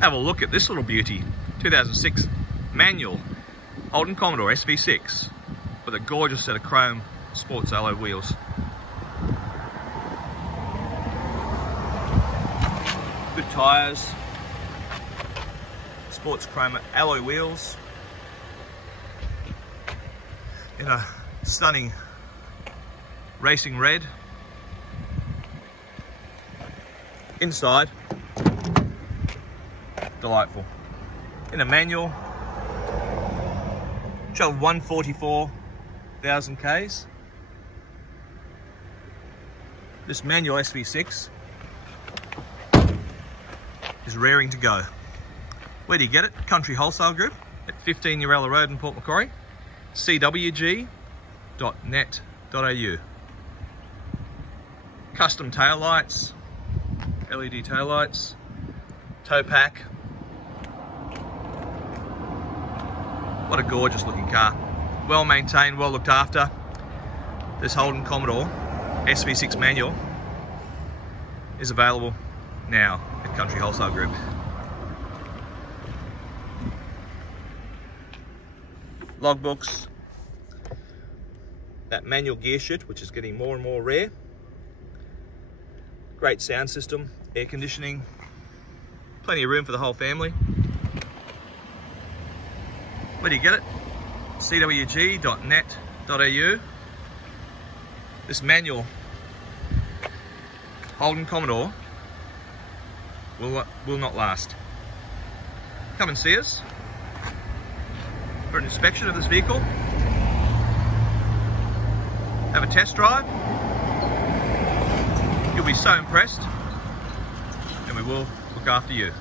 Have a look at this little beauty. 2006 manual Holden Commodore SV6 with a gorgeous set of chrome sports alloy wheels. Good tyres, sports chrome alloy wheels in a stunning racing red. Inside, delightful. In a manual, travelled 144,000 Ks. This manual SV6 is raring to go. Where do you get it? Country Wholesale Group at 15 Urella Road in Port Macquarie, cwg.net.au. Custom tail lights, LED tail lights, tow pack. What a gorgeous looking car. Well maintained, well looked after. This Holden Commodore SV6 manual is available now at Country Wholesale Group. Logbooks, that manual gear shift, which is getting more and more rare. Great sound system, air conditioning, plenty of room for the whole family. Where do you get it? cwg.net.au. This manual Holden Commodore will not last. Come and see us for an inspection of this vehicle. Have a test drive. You'll be so impressed, and we will look after you.